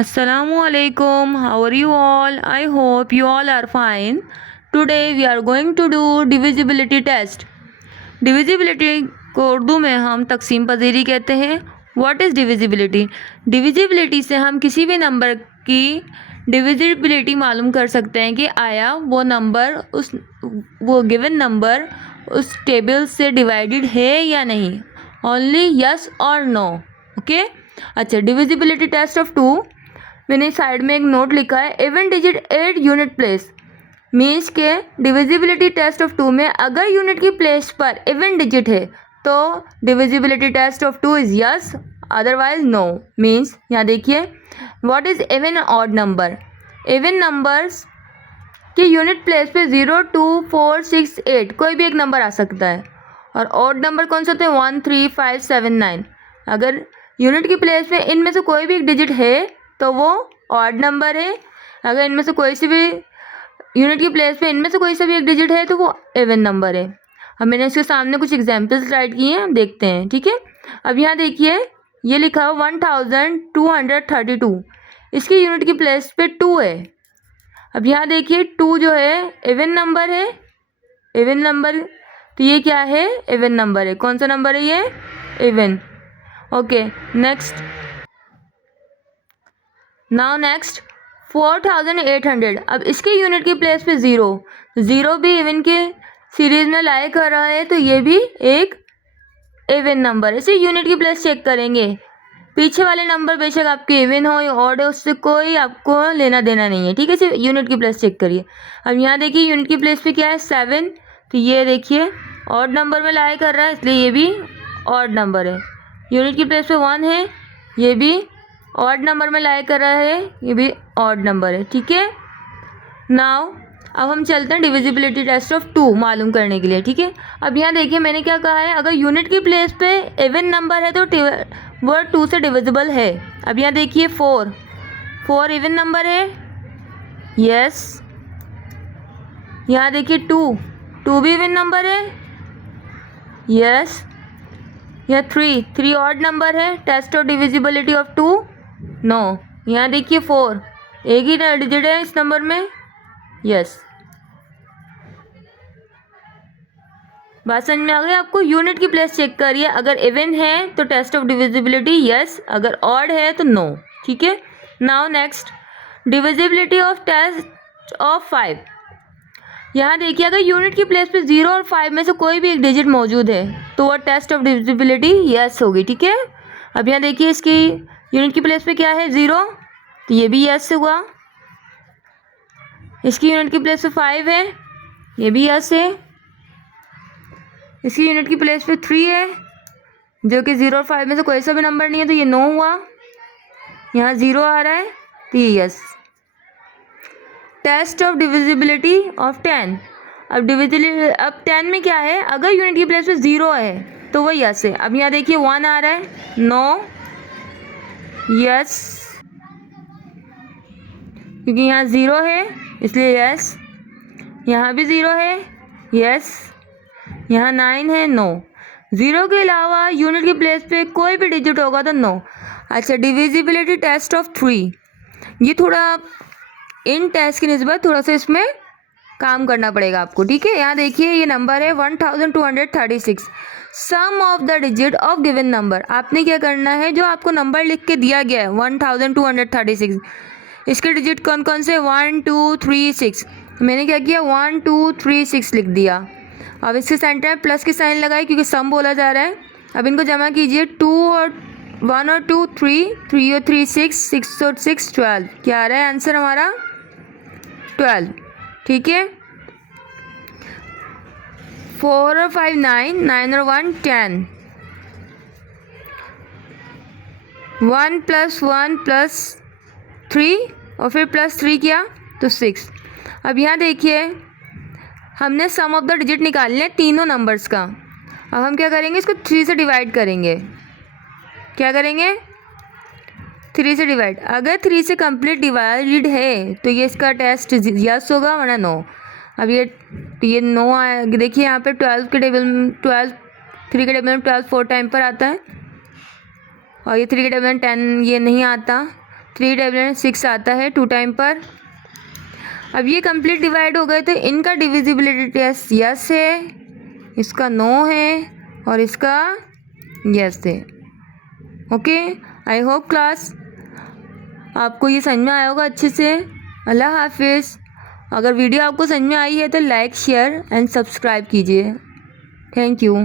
Assalamu alaikum. How are you all? I hope you all are fine. Today we are going to do divisibility test. Divisibility को उर्दू में हम तकसीम पजीरी कहते हैं. What is divisibility? Divisibility से हम किसी भी नंबर की डिविजिबिलिटी मालूम कर सकते हैं कि आया वो गिवन नंबर उस टेबल से डिवाइडेड है या नहीं. ओनली यस और नो. ओके. अच्छा, डिविजिबिलिटी टेस्ट ऑफ 2. मैंने साइड में एक नोट लिखा है, even digit 8 unit place. Means के डिविजिबिलिटी टेस्ट ऑफ 2 में अगर यूनिट की प्लेस पर इवन डिजिट है तो divisibility test of 2 is yes, otherwise no. Means यहाँ देखिए, what is even odd number. Even numbers की यूनिट प्लेस पे 0, 2, 4, 6, 8 कोई भी एक नंबर आ सकता है. और ऑड नंबर कौन से होते हैं? 1, 3, 5, 7, 9. अगर यूनिट की प्लेस पे इनमें से कोई भी एक डिजिट है तो वो ऑड नंबर है. अगर इनमें से कोई सी भी यूनिट की प्लेस पे इनमें से कोई सा भी एक डिजिट है तो वो इवन नंबर है. अब मैंने इसके सामने कुछ एग्जांपल्स राइट किए हैं, देखते हैं. ठीक है. अब यहाँ देखिए, ये लिखा है 1232. इसकी यूनिट की प्लेस पे 2 है. अब यहाँ देखिए, 2 जो है इवन नंबर है. इवन नंबर, तो ये क्या है? इवन नंबर है. कौन सा नंबर है ये? Even. Okay. Next. Now next 4800. अब इसके यूनिट की प्लेस पे 0 भी इवन के सीरीज में लाए कर रहा है तो ये भी एक इवन नंबर है. इसे यूनिट की प्लेस चेक करेंगे. पीछे वाले नंबर बेशक आपके इवन हो या ऑड हो, उससे कोई आपको लेना देना नहीं है. ठीक है. सिर्फ यूनिट की प्लेस चेक करिए. अब यहाँ देखिए, यूनिट की प्लेस पे क्या है? 7. तो ये देखिए ऑड नंबर में लाए कर रहा है, इसलिए ये भी ऑड नंबर है. यूनिट की प्लेस पे 1 है, ये भी ऑड नंबर में लाए कर रहा है, ये भी ऑड नंबर है. ठीक है. नाउ अब हम चलते हैं डिविजिबिलिटी टेस्ट ऑफ 2 मालूम करने के लिए. ठीक है. अब यहाँ देखिए, मैंने क्या कहा है, अगर यूनिट की प्लेस पे इवन नंबर है तो वो 2 से डिविजिबल है. अब यहाँ देखिए 4 इवन नंबर है. यस. यहाँ देखिए 2 भी इवन नंबर है. यस. यहाँ 3 ऑड नंबर है. Test of divisibility of 2 no. यहाँ देखिए 4 एक ही डिजिट है इस नंबर में. यस. बात समझ में आ गई आपको? यूनिट की प्लेस चेक करिए. अगर इवन है तो टेस्ट ऑफ डिविजिबिलिटी यस, अगर ऑड है तो नो. ठीक है. Now next divisibility of test of 5. यहाँ देखिए, अगर यूनिट की प्लेस पे 0 और 5 में से कोई भी एक डिजिट मौजूद है तो वह टेस्ट ऑफ डिविजिबिलिटी यस होगी. ठीक है. अब यहाँ देखिए, इसकी यूनिट की प्लेस पे क्या है? 0, तो ये भी यस हुआ. इसकी यूनिट की प्लेस पे 5 है, ये भी यस है. इसकी यूनिट की प्लेस पे 3 है, जो कि 0 और 5 में से कोई सा भी नंबर नहीं है, तो ये नो हुआ. यहाँ 0 आ रहा है तो ये yes. Test of divisibility of 10. अब 10 में क्या है? अगर यूनिट की प्लेस पे 0 है तो वो यस है. अब यहाँ देखिए 1 आ रहा है, नो, यस, क्योंकि यहाँ 0 है इसलिए यस. यहाँ भी 0 है, यस. यहाँ 9 है, नो. 0 के अलावा यूनिट की प्लेस पे कोई भी डिजिट होगा तो नो. अच्छा, डिविजिबिलिटी टेस्ट ऑफ 3. ये थोड़ा इन टेस्ट की निस्बत थोड़ा सा इसमें काम करना पड़ेगा आपको. ठीक है. यहाँ देखिए, ये नंबर है 1236. Sum of the digit of given number. आपने क्या करना है, जो आपको नंबर लिख के दिया गया है 1236, इसके डिजिट कौन कौन से? 1, 2, 3, 6. मैंने क्या किया? 1, 2, 3, 6 लिख दिया. अब इसके सेंटर में प्लस की साइन लगाई क्योंकि सम बोला जा रहा है. अब इनको जमा कीजिए. 1 और 2 3 और 3 6 और 6 12. क्या आ रहा है आंसर हमारा? 12. ठीक है. 4 और 5 9 और 1 10. 1 + 1 + 3 और फिर +3 किया तो 6. अब यहाँ देखिए, हमने सम ऑफ द डिजिट निकालने हैं तीनों नंबर्स का. अब हम क्या करेंगे? इसको 3 से डिवाइड करेंगे. क्या करेंगे? 3 से डिवाइड. अगर 3 से कंप्लीट डिवाइड है तो ये इसका टेस्ट यस होगा, वरना नो. अब ये नो आया. देखिए यहाँ पे 12 के टेबल में 12, 3 के टेबल में 12 4 टाइम पर आता है, और ये 3 के टेबल में 10 ये नहीं आता. 3 टेबल 6 आता है 2 टाइम पर। अब ये कंप्लीट डिवाइड हो गए, तो इनका डिविजिबिलिटी टेस्ट यस है, इसका नो है और इसका यस है। ओके, आई होप क्लास आपको ये समझ में आया होगा अच्छे से। अल्लाह हाफिज़। अगर वीडियो आपको समझ में आई है तो लाइक शेयर एंड सब्सक्राइब कीजिए। Thank you.